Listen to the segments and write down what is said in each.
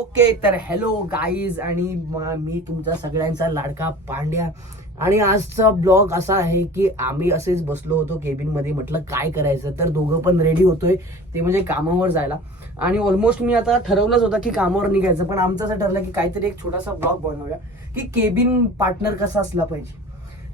Okay तर hello guys आणि मी तुमचा सगळ्यांचा लाडका पांड्या. आणि आजचा ब्लॉग असा आहे की आम्ही असेच बसलो होतो केबिन मध्ये, म्हटलं काय करायचं, तर दोघं पण रेडी होतोय, ते म्हणजे कामावर जायला. आणि ऑलमोस्ट मी आता ठरवलंच होतं की कामावर निघायचं, पण आमचं असं ठरलं की काहीतरी एक छोटासा ब्लॉग बनवूया की केबिन पार्टनर कसा असला पाहिजे.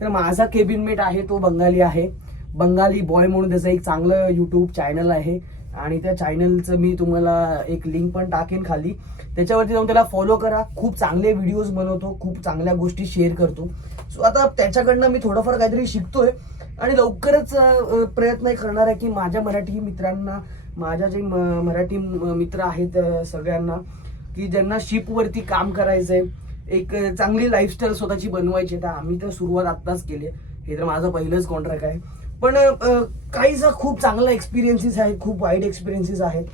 तर माझा केबिन मेट आहे तो बंगाली आहे, बंगाली बॉय म्हणून त्याचं एक चांगलं युट्यूब चॅनल आहे आणि त्या चॅनलचं मी तुम्हाला एक लिंक पण टाकेन खाली, त्याच्यावरती जाऊन त्याला फॉलो करा. खूप चांगले व्हिडिओज बनवतो, खूप चांगल्या गोष्टी शेअर करतो. सो आता त्याच्याकडनं मी थोडंफार काहीतरी शिकतोय आणि लवकरच प्रयत्न करणार आहे की माझ्या मराठी मित्रांना, माझ्या जे मराठी मित्र आहेत सगळ्यांना, की ज्यांना शिपवरती काम करायचंय, एक चांगली लाईफस्टाईल स्वतःची बनवायची, तर आम्ही तर सुरुवात आत्ताच केली. हे तर माझं पहिलंच कॉन्ट्रॅक्ट आहे, पण काहीचा खूप चांगला एक्सपिरियन्सेस आहेत, खूप वाईट एक्सपिरियन्सेस आहेत.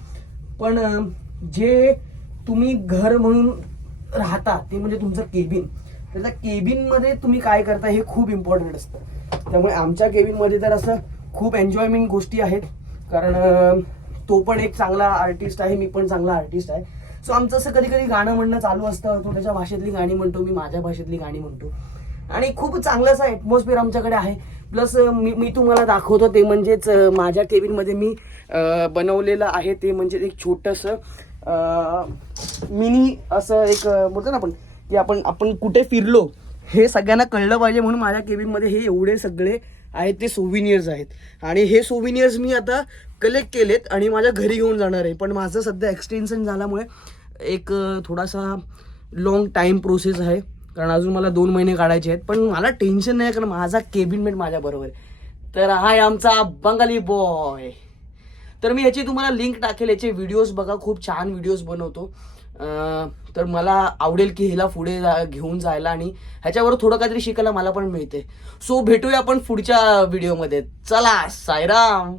पण जे तुम्ही घर म्हणून राहता ते म्हणजे तुमचं केबिन. तर त्या केबिनमध्ये तुम्ही काय करता हे खूप इम्पॉर्टंट असतं. त्यामुळे आमच्या केबिनमध्ये तर असं खूप एन्जॉयमेंट गोष्टी आहेत, कारण तो पण एक चांगला आर्टिस्ट आहे, मी पण चांगला आर्टिस्ट आहे. सो आमचं असं कधी कधी गाणं म्हणणं चालू असतं, तो त्याच्या भाषेतली गाणी म्हणतो, मी माझ्या भाषेतली गाणी म्हणतो आणि खूप चांगलं असं ॲटमॉस्फिअर आमच्याकडे आहे. प्लस मी तुम्हाला दाखवतो ते म्हणजेच माझ्या केबिनमध्ये मी बनवलेलं आहे ते म्हणजे एक छोटंसं मिनी असं एक बोलतो ना आपण की आपण कुठे फिरलो हे सगळ्यांना कळलं पाहिजे, म्हणून माझ्या केबिनमध्ये हे एवढे सगळे आहेत ते सोव्हिनियर्स आहेत. आणि हे सोव्हिनियर्स मी आता कलेक्ट केलेत आणि माझ्या घरी घेऊन जाणार आहे. पण माझं सध्या एक्सटेन्शन झाल्यामुळे एक थोडासा लॉंग टाईम प्रोसेस आहे, कारण अजून मला 2 महिने काढायचे आहेत. पण मला टेन्शन नाही, कारण माझा केबिनमेट माझ्या बरोबर आहे. तर हाय आमचा बंगाली बॉय. तर मी याची तुम्हाला लिंक टाकेल, याचे व्हिडिओज बघा, खूप छान व्हिडिओज बनवतो. तर मला आवडेल की ह्याला पुढे घेऊन जायला आणि ह्याच्यावर थोडं काहीतरी शिकायला मला पण मिळते. सो भेटूया आपण पुढच्या व्हिडिओमध्ये. चला साईराम.